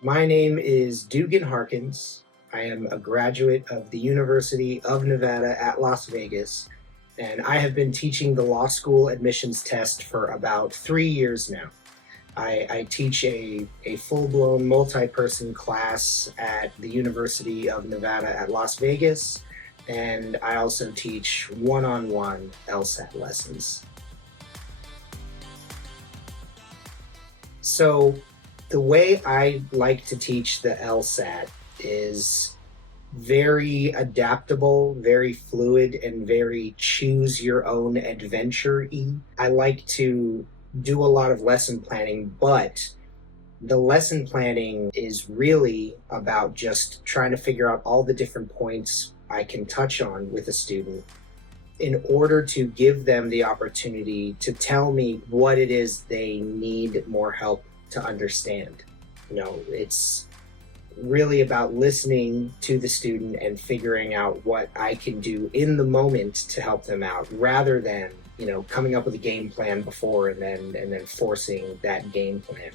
My name is Dugan Harkins. I am a graduate of the University of Nevada at Las Vegas, and I have been teaching the law school admissions test for about 3 years now. I teach a full-blown multi-person class at the University of Nevada at Las Vegas, and I also teach one-on-one LSAT lessons. So the way I like to teach the LSAT is very adaptable, very fluid, and very choose your own adventure-y. I like to do a lot of lesson planning, but the lesson planning is really about just trying to figure out all the different points I can touch on with a student in order to give them the opportunity to tell me what it is they need more help to understand. It's really about listening to the student and figuring out what I can do in the moment to help them out, rather than, coming up with a game plan before and then forcing that game plan.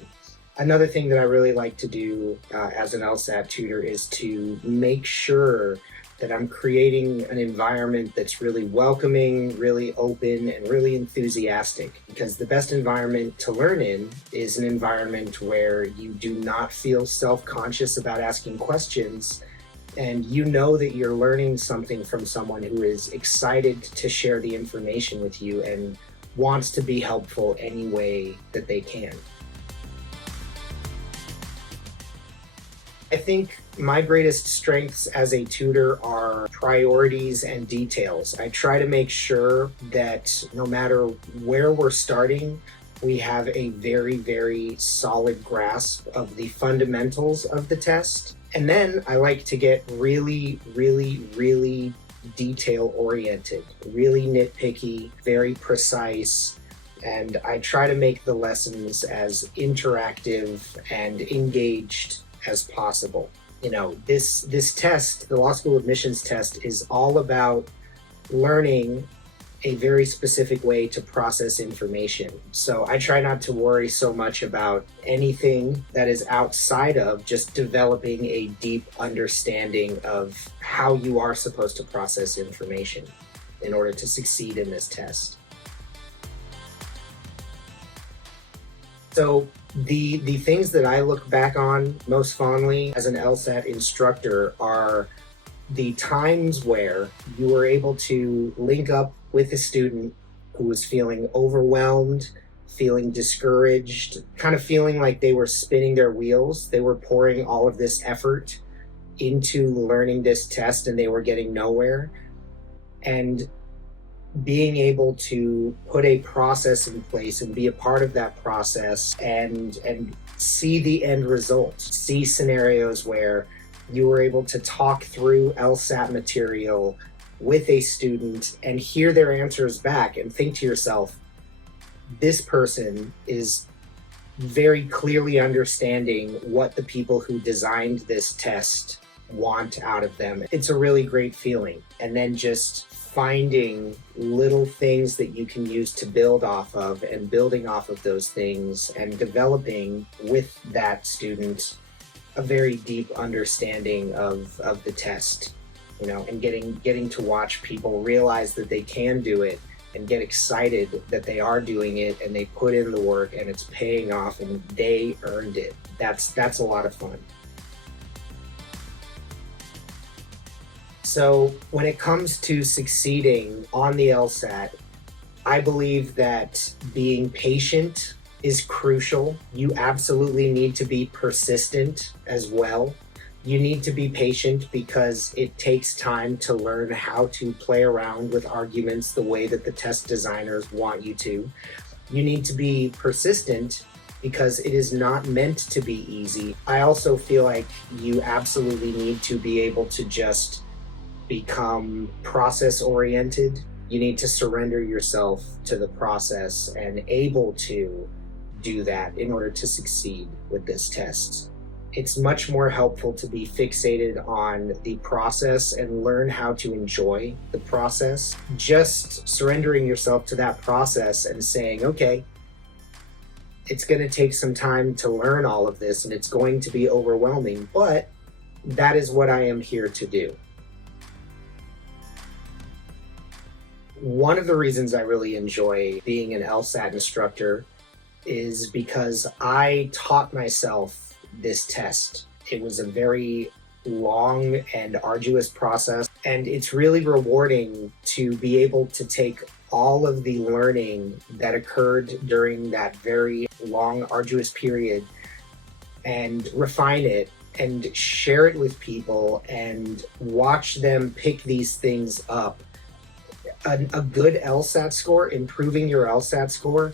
Another thing that I really like to do as an LSAT tutor is to make sure that I'm creating an environment that's really welcoming, really open, and really enthusiastic. Because the best environment to learn in is an environment where you do not feel self-conscious about asking questions, and you know that you're learning something from someone who is excited to share the information with you and wants to be helpful any way that they can. I think my greatest strengths as a tutor are priorities and details. I try to make sure that no matter where we're starting, we have a very, very solid grasp of the fundamentals of the test. And then I like to get really, really, really detail-oriented, really nitpicky, very precise, and I try to make the lessons as interactive and engaged as possible. This test, the law school admissions test, is all about learning a very specific way to process information. So I try not to worry so much about anything that is outside of just developing a deep understanding of how you are supposed to process information in order to succeed in this test. So the things that I look back on most fondly as an LSAT instructor are the times where you were able to link up with a student who was feeling overwhelmed, feeling discouraged, kind of feeling like they were spinning their wheels. They were pouring all of this effort into learning this test and they were getting nowhere. And being able to put a process in place and be a part of that process and see the end result, see scenarios where you were able to talk through LSAT material with a student and hear their answers back and think to yourself, this person is very clearly understanding what the people who designed this test want out of them. It's a really great feeling. And then just finding little things that you can use to build off of and building off of those things and developing with that student a very deep understanding of the test, and getting to watch people realize that they can do it and get excited that they are doing it and they put in the work and it's paying off and they earned it. That's a lot of fun. So when it comes to succeeding on the LSAT, I believe that being patient is crucial. You absolutely need to be persistent as well. You need to be patient because it takes time to learn how to play around with arguments the way that the test designers want you to. You need to be persistent because it is not meant to be easy. I also feel like you absolutely need to be able to just become process-oriented. You need to surrender yourself to the process and able to do that in order to succeed with this test. It's much more helpful to be fixated on the process and learn how to enjoy the process. Just surrendering yourself to that process and saying, okay, It's going to take some time to learn all of this, and it's going to be overwhelming, but that is what I am here to do. One of the reasons I really enjoy being an LSAT instructor is because I taught myself this test. It was a very long and arduous process, and it's really rewarding to be able to take all of the learning that occurred during that very long, arduous period and refine it and share it with people and watch them pick these things up. A good LSAT score, improving your LSAT score,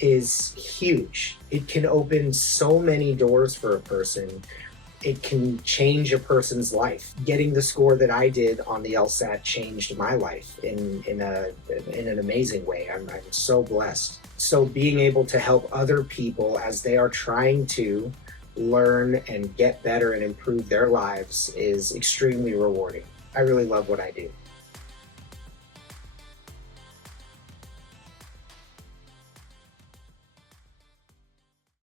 is huge. It can open so many doors for a person. It can change a person's life. Getting the score that I did on the LSAT changed my life in an amazing way. I'm so blessed. So being able to help other people as they are trying to learn and get better and improve their lives is extremely rewarding. I really love what I do.